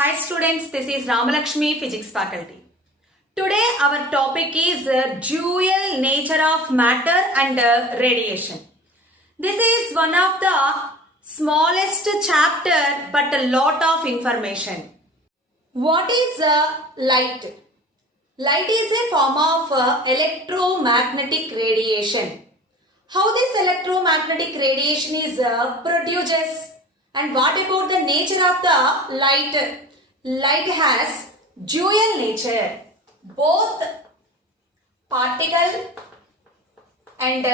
Hi students, this is Ramalakshmi, Physics faculty. Today our topic is dual nature of matter and radiation. This is one of the smallest chapter but a lot of information. What is light? Light is a form of electromagnetic radiation. How this electromagnetic radiation is produces, and what about the nature of the light? Light has dual nature, both particle and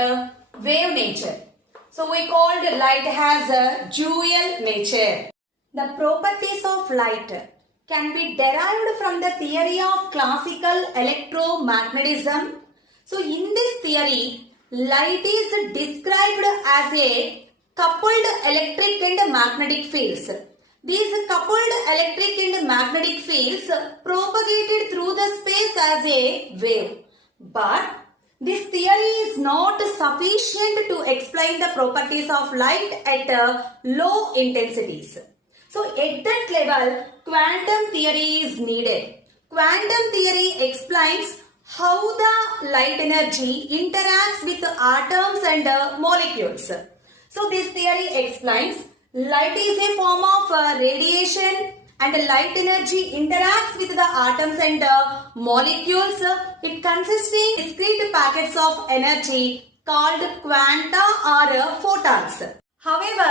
wave nature. So we called light has a dual nature. The properties of light can be derived from the theory of classical electromagnetism. So in this theory, light is described as a coupled electric and magnetic fields. These coupled electric and magnetic fields propagated through the space as a wave. But this theory is not sufficient to explain the properties of light at low intensities. So at that level, quantum theory is needed. Quantum theory explains how the light energy interacts with atoms and molecules. So this theory explains light is a form of radiation and light energy interacts with the atoms and molecules. It consists in discrete packets of energy called quanta or photons. However,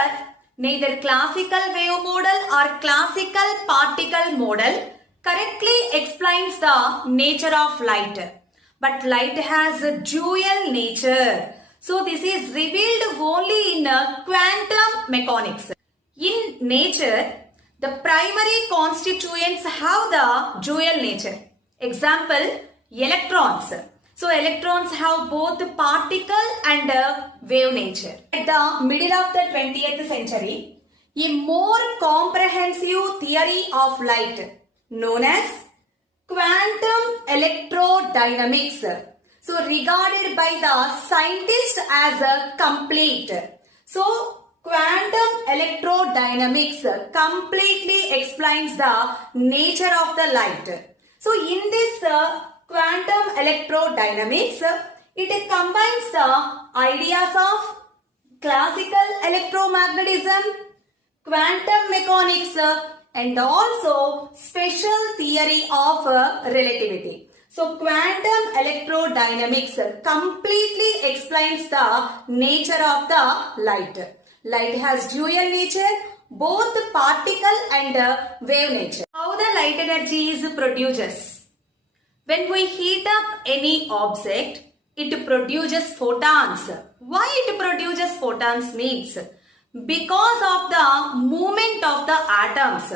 neither classical wave model or classical particle model correctly explains the nature of light. But light has a dual nature. So this is revealed only in quantum mechanics. In nature, the primary constituents have the dual nature. Example, electrons. So electrons have both particle and wave nature. At the middle of the 20th century, a more comprehensive theory of light known as quantum electrodynamics, so regarded by the scientists as a complete. So quantum electrodynamics completely explains the nature of the light. So in this quantum electrodynamics, it combines the ideas of classical electromagnetism, quantum mechanics, and also special theory of relativity. So quantum electrodynamics completely explains the nature of the light. Light has dual nature, both particle and wave nature. How the light energy is produced? When we heat up any object, it produces photons. Why it produces photons means because of the movement of the atoms.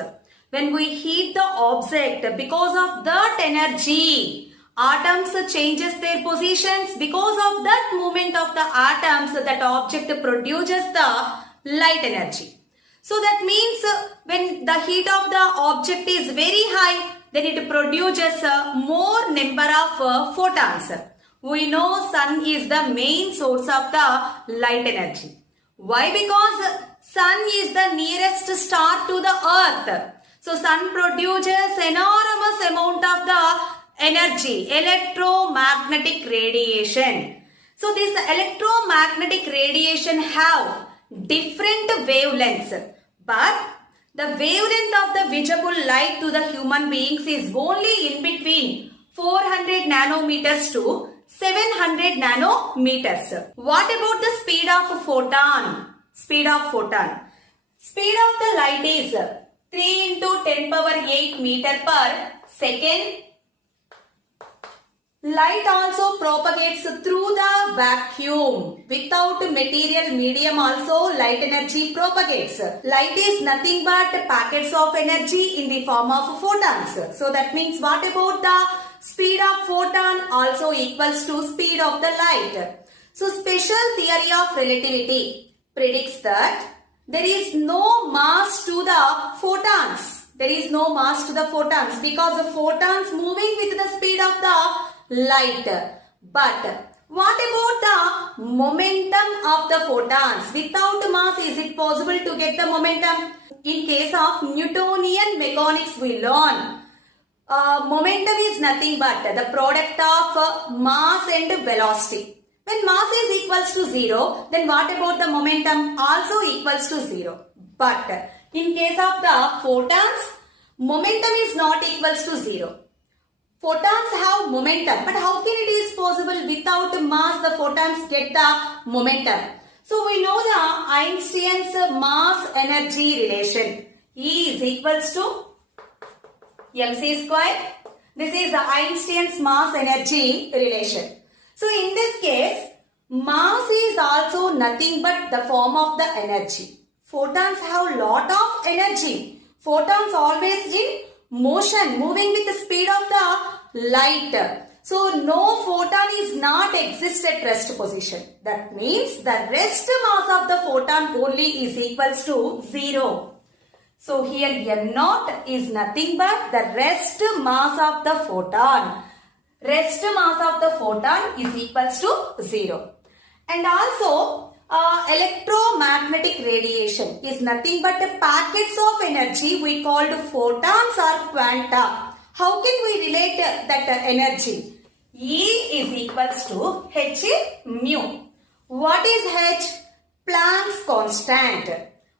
When we heat the object, because of that energy, atoms changes their positions. Because of that movement of the atoms, that object produces the light energy. So that means when the heat of the object is very high, then it produces more number of photons. We know sun is the main source of the light energy. Why? Because sun is the nearest star to the earth. So sun produces enormous amount of the energy, electromagnetic radiation. So this electromagnetic radiation have different wavelengths, but the wavelength of the visible light to the human beings is only in between 400 nanometers to 700 nanometers. What about the speed of photon? Speed of photon. Speed of the light is 3 into 10 power 8 meter per second. Light also propagates through the vacuum. Without material medium also light energy propagates. Light is nothing but packets of energy in the form of photons. So that means what about the speed of photon also equals to speed of the light. So special theory of relativity predicts that there is no mass to the photons. There is no mass to the photons because the photons moving with the speed of the light. But What about the momentum of the photons? Without mass, is it possible to get the momentum? In case of Newtonian mechanics, we learn momentum is nothing but the product of mass and velocity. When mass is equals to 0, then what about the momentum? Also equals to 0. But in case of the photons, momentum is not equals to 0. Photons have momentum, but how can it is possible without mass the photons get the momentum? So we know the Einstein's mass energy relation. E is equals to mc square. This is the Einstein's mass energy relation. So in this case, mass is also nothing but the form of the energy. Photons have lot of energy. Photons always in motion, moving with the speed of the light. So no photon is not exist at rest position. That means the rest mass of the photon only is equals to 0. So here m0 is nothing but the rest mass of the photon. Rest mass of the photon is equals to 0. And also electromagnetic radiation is nothing but the packets of energy we called photons or quanta. How can we relate that energy? E is equals to h mu. What is h? Planck's constant.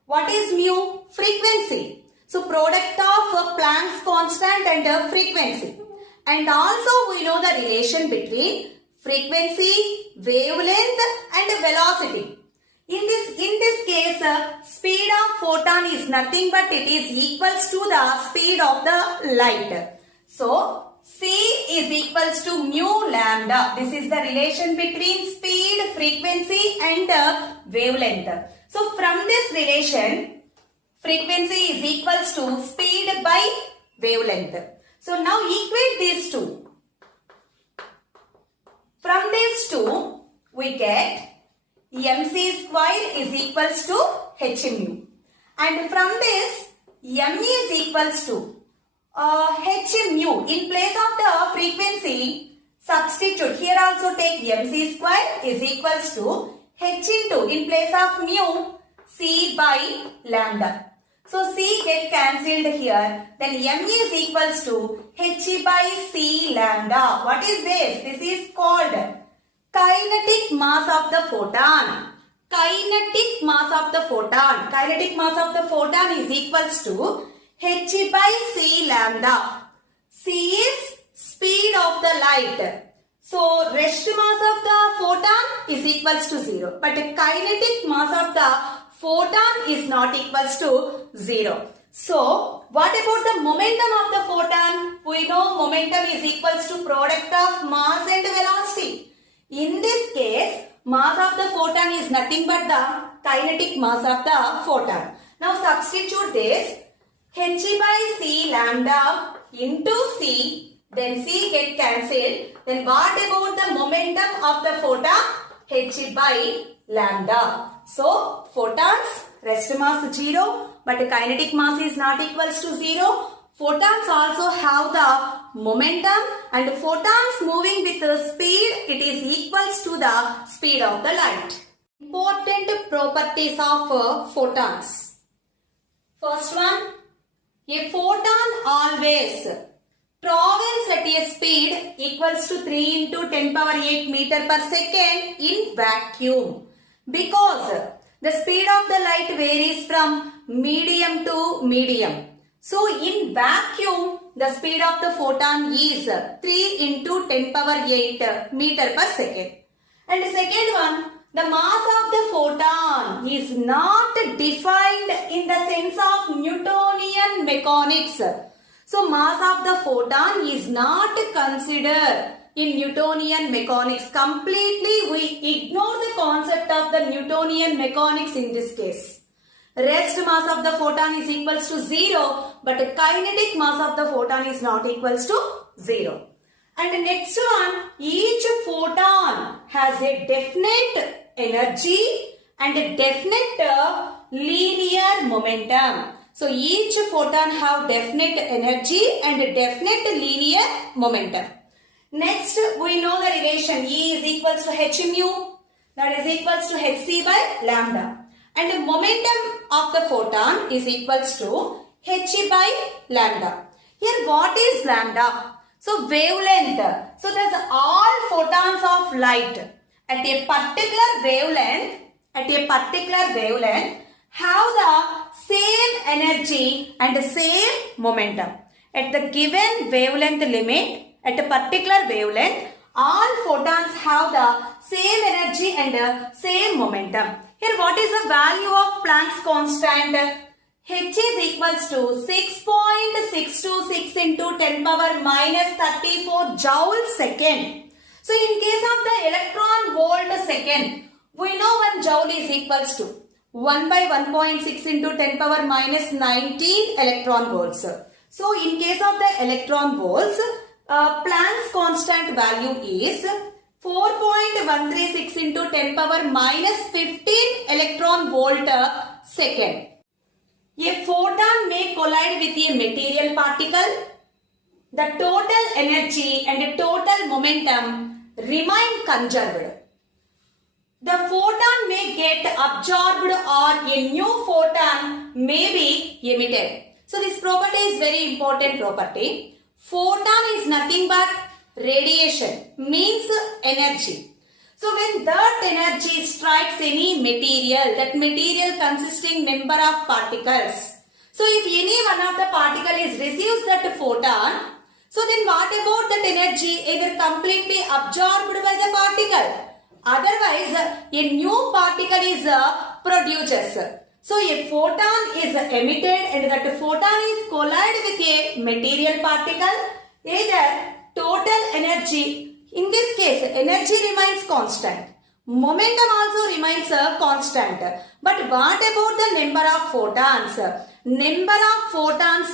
What is mu? Frequency. So product of Planck's constant and frequency. And also we know the relation between frequency, wavelength and velocity. In this case, speed of photon is nothing but it is equals to the speed of the light. So C is equals to mu lambda. This is the relation between speed, frequency and wavelength. So from this relation, frequency is equals to speed by wavelength. So now equate these two. From these two, we get mc square is equals to h mu. And from this, m is equals to h mu. In place of the frequency, substitute. Here also take mc square is equals to h into, in place of mu, c by lambda. So c get cancelled here. Then m is equals to h by c lambda. What is this? This is called kinetic mass of the photon. Kinetic mass of the photon. Kinetic mass of the photon is equals to h by c lambda. C is speed of the light. So rest mass of the photon is equals to 0. But kinetic mass of the photon is not equals to 0. So what about the momentum of the photon? We know momentum is equals to product of mass and velocity. In this case, mass of the photon is nothing but the kinetic mass of the photon. Now substitute this h by c lambda into c, then c get cancelled. Then what about the momentum of the photon? h by lambda. So photons rest mass 0, but kinetic mass is not equals to 0. Photons also have the momentum, and photons moving with the speed, it is equals to the speed of the light. Important properties of photons. First one, a photon always travels at a speed equals to 3 into 10 power 8 meter per second in vacuum, because the speed of the light varies from medium to medium. So in vacuum, the speed of the photon is 3 into 10 power 8 meter per second. And the second one, the mass of the photon is not defined in the sense of Newtonian mechanics. So mass of the photon is not considered in Newtonian mechanics. Completely we ignore the concept of the Newtonian mechanics in this case. Rest mass of the photon is equals to 0, but kinetic mass of the photon is not equals to 0. And the next one, each photon has a definite energy and a definite linear momentum. So each photon have definite energy and a definite linear momentum. Next, we know the relation E is equals to h mu, that is equals to hc by lambda. And the momentum of the photon is equals to h by lambda. Here what is lambda? So wavelength. So there's all photons of light at a particular wavelength have the same energy and the same momentum. At the given wavelength limit, at a particular wavelength, all photons have the same energy and same momentum. Here what is the value of Planck's constant? H is equals to 6.626 into 10 power minus 34 joule second. So in case of the electron volt second, we know 1 joule is equals to 1 by 1.6 into 10 power minus 19 electron volts. So in case of the electron volts, Planck's constant value is 4.136 into 10 power minus 15 electron volt second. A photon may collide with a material particle. The total energy and the total momentum remain conserved. The photon may get absorbed or a new photon may be emitted. So this property is very important property. Photon is nothing but radiation, means energy. So when that energy strikes any material, that material consisting number of particles. So if any one of the particle is receives that photon, so then what about that energy? Either completely absorbed by the particle, otherwise a new particle is produced. So a photon is emitted and that photon is collided with a material particle. Either total energy, in this case energy remains constant, momentum also remains constant. But what about the number of photons? Number of photons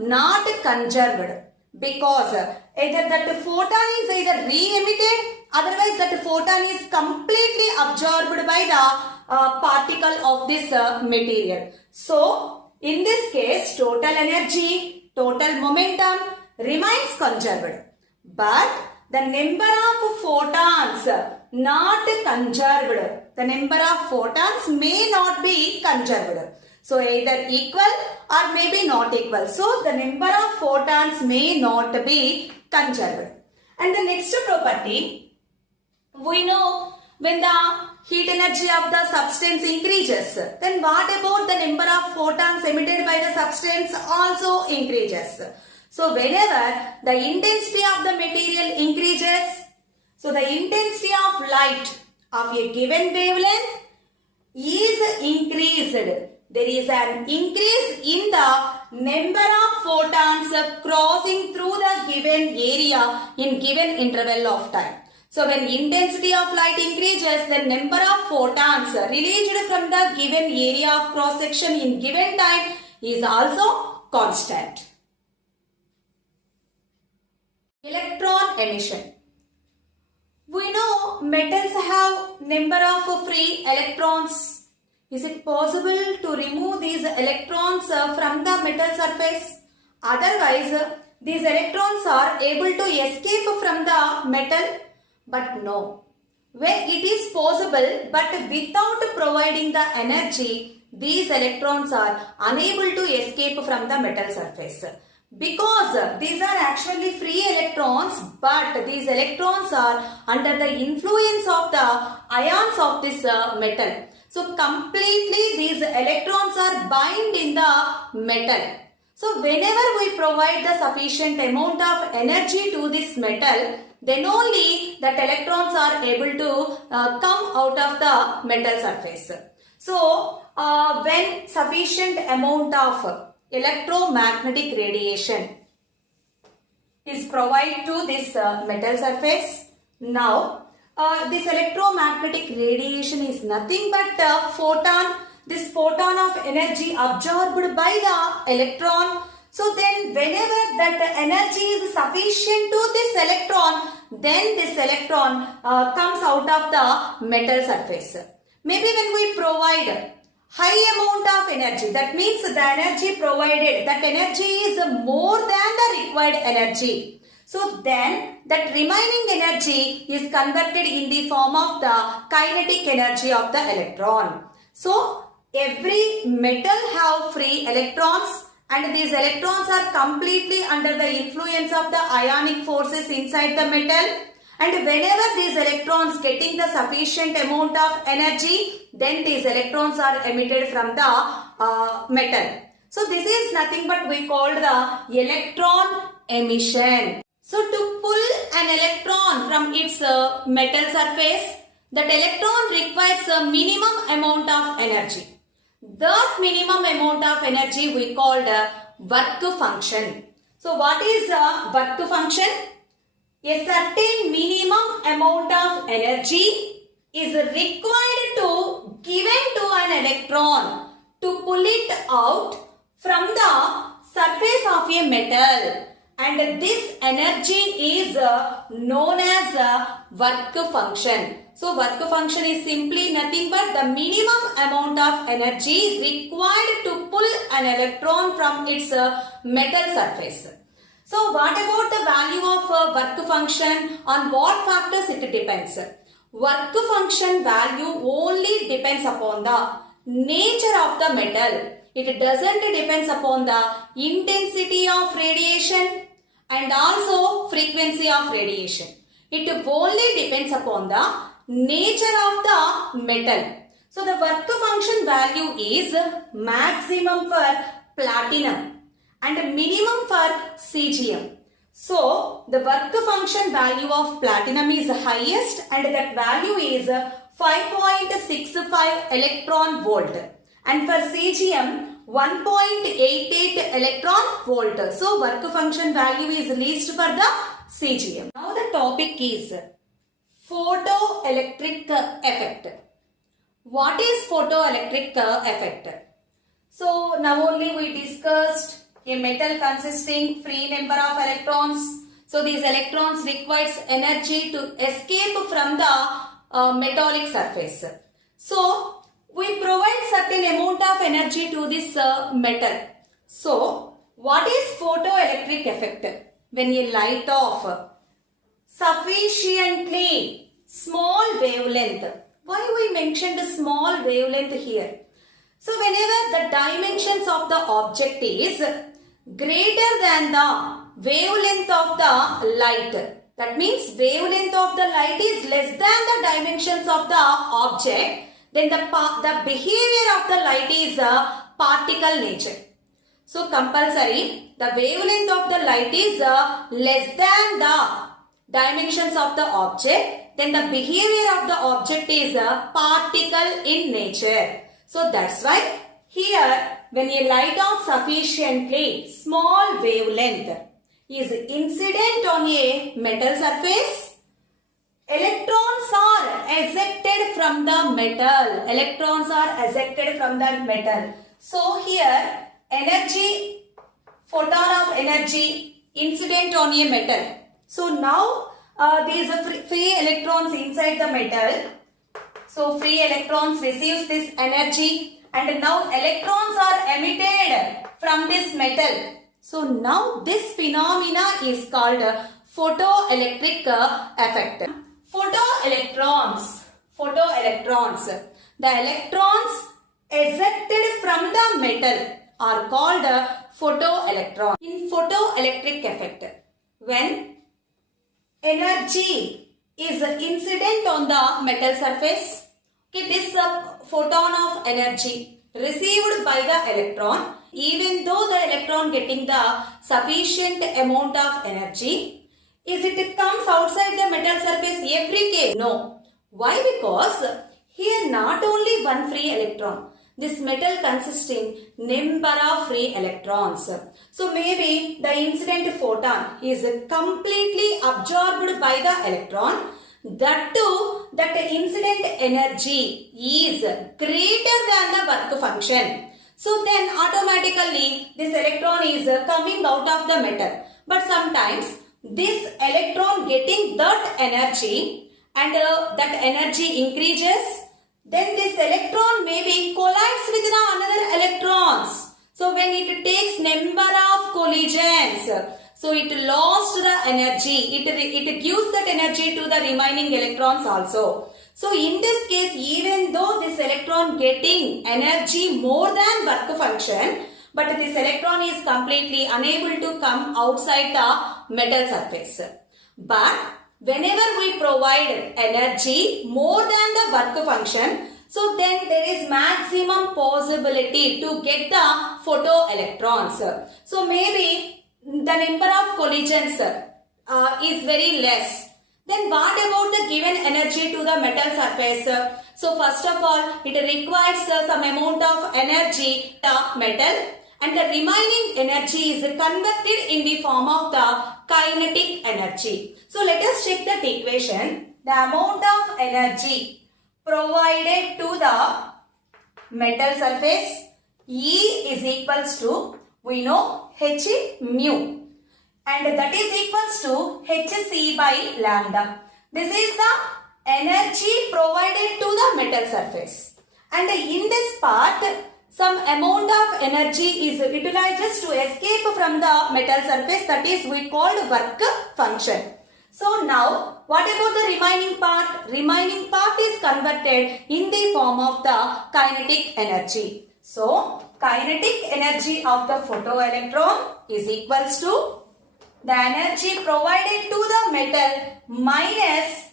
not conserved, because either that photon is either re-emitted, otherwise that photon is completely absorbed by the particle of this material. So in this case total energy, total momentum remains conserved, but the number of photons not conserved. The number of photons may not be conserved. So either equal or maybe not equal. So the number of photons may not be conserved. And the next property, we know when the heat energy of the substance increases, then what about the number of photons emitted by the substance also increases. So whenever the intensity of the material increases, so the intensity of light of a given wavelength is increased. There is an increase in the number of photons crossing through the given area in given interval of time. So when intensity of light increases, the number of photons released from the given area of cross section in given time is also constant. Electron emission. We know metals have number of free electrons. Is it possible to remove these electrons from the metal surface? Otherwise, these electrons are able to escape from the metal. But no. Well, it is possible, but without providing the energy, these electrons are unable to escape from the metal surface. Because these are actually free electrons, but these electrons are under the influence of the ions of this metal. So completely these electrons are bound in the metal. So whenever we provide the sufficient amount of energy to this metal, then only that electrons are able to come out of the metal surface. So when sufficient amount of electromagnetic radiation is provided to this metal surface, now this electromagnetic radiation is nothing but photon. This photon of energy absorbed by the electron. So then whenever that energy is sufficient to this electron, then this electron comes out of the metal surface. Maybe when we provide high amount of energy, that means the energy provided, that energy is more than the required energy. So then that remaining energy is converted in the form of the kinetic energy of the electron. So every metal have free electrons, and these electrons are completely under the influence of the ionic forces inside the metal. And whenever these electrons getting the sufficient amount of energy, then these electrons are emitted from the metal. So this is nothing but we called the electron emission. So to pull an electron from its metal surface, that electron requires a minimum amount of energy. That minimum amount of energy we called work function. So what is work function? A certain minimum amount of energy is required to given to an electron to pull it out from the surface of a metal, and this energy is known as work function. So work function is simply nothing but the minimum amount of energy required to pull an electron from its metal surface. So what about the value of work function? On what factors it depends? Work function value only depends upon the nature of the metal. It doesn't depends upon the intensity of radiation and also frequency of radiation. It only depends upon the nature of the metal. So the work function value is maximum for platinum and minimum for cesium. So the work function value of platinum is highest, and that value is 5.65 electron volt, and for cesium 1.88 electron volt. So work function value is least for the cesium. Now the topic is photoelectric effect. What is photoelectric effect? So now only we discussed a metal consisting free number of electrons. So these electrons requires energy to escape from the metallic surface. So we provide certain amount of energy to this metal. So what is photoelectric effect? When you light off sufficiently small wavelength. Why we mentioned small wavelength here? So whenever the dimensions of the object is greater than the wavelength of the light, that means wavelength of the light is less than the dimensions of the object, then the behavior of the light is a particle nature. So compulsory, the wavelength of the light is less than the dimensions of the object, then the behavior of the object is a particle in nature. So that's why here when you light off sufficiently small wavelength is incident on a metal surface, electrons are ejected from the metal. Electrons are ejected from the metal. So here energy, photon of energy incident on a metal. So now these are free electrons inside the metal. So free electrons receives this energy, and now electrons are emitted from this metal. So now this phenomena is called photoelectric effect. Photoelectrons. The electrons ejected from the metal are called photoelectrons. In photoelectric effect, when energy is incident on the metal surface, okay, this photon of energy received by the electron, even though the electron getting the sufficient amount of energy, is it comes outside the metal surface every case? No. Why? Because here not only one free electron, this metal consisting number of free electrons. So maybe the incident photon is completely absorbed by the electron. That too, that incident energy is greater than the work function. So then automatically this electron is coming out of the metal. But sometimes this electron getting that energy, and that energy increases, then this electron maybe collides with the another electrons. So when it takes number of collisions, So it lost the energy. It gives that energy to the remaining electrons also. So in this case, even though this electron getting energy more than work function, but this electron is completely unable to come outside the metal surface. But whenever we provide energy more than the work function, so then there is maximum possibility to get the photoelectrons. So maybe the number of collisions is very less. Then what about the given energy to the metal surface? So first of all, it requires some amount of energy to the metal, and the remaining energy is converted in the form of the kinetic energy. So let us check that equation. The amount of energy provided to the metal surface, E is equals to, we know, H mu, and that is equals to Hc by lambda. This is the energy provided to the metal surface, and in this part some amount of energy is utilized to escape from the metal surface, that is we called work function. So now what about the remaining part? Remaining part is converted in the form of the kinetic energy. So kinetic energy of the photoelectron is equals to the energy provided to the metal minus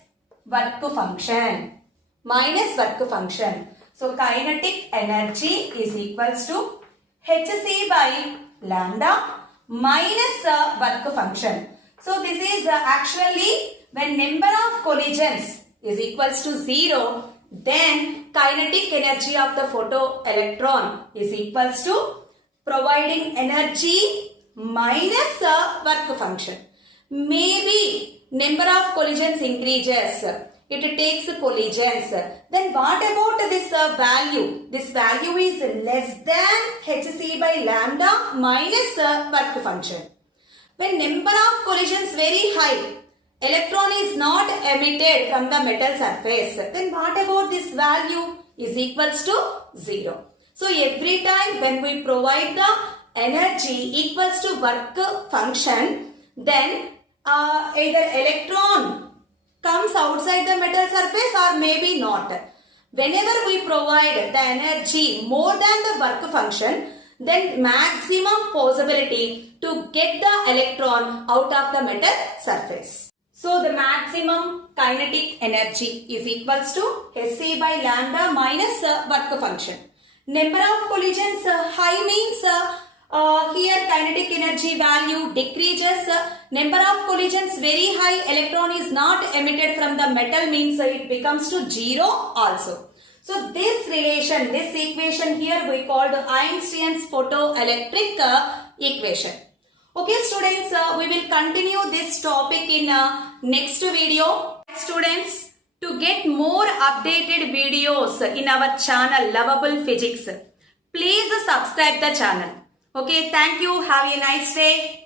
work function. Minus work function. So kinetic energy is equals to Hc by lambda minus work function. So this is actually when number of collisions is equals to 0, then kinetic energy of the photoelectron is equals to providing energy minus work function. Maybe number of collisions increases, it takes collisions. Then what about this value? This value is less than Hc by lambda minus work function. When number of collisions very high, electron is not emitted from the metal surface, then what about this value is equals to 0. So every time when we provide the energy equals to work function, then either electron comes outside the metal surface or maybe not. Whenever we provide the energy more than the work function, then maximum possibility to get the electron out of the metal surface. So the maximum kinetic energy is equals to Hc by lambda minus work function. Number of collisions high means here kinetic energy value decreases. Number of collisions very high, electron is not emitted from the metal means it becomes to 0 also. So this relation, this equation here we called Einstein's photoelectric equation. Okay students, we will continue this topic in next video. Students, to get more updated videos in our channel Lovable Physics, please subscribe the channel. Okay, thank you. Have a nice day.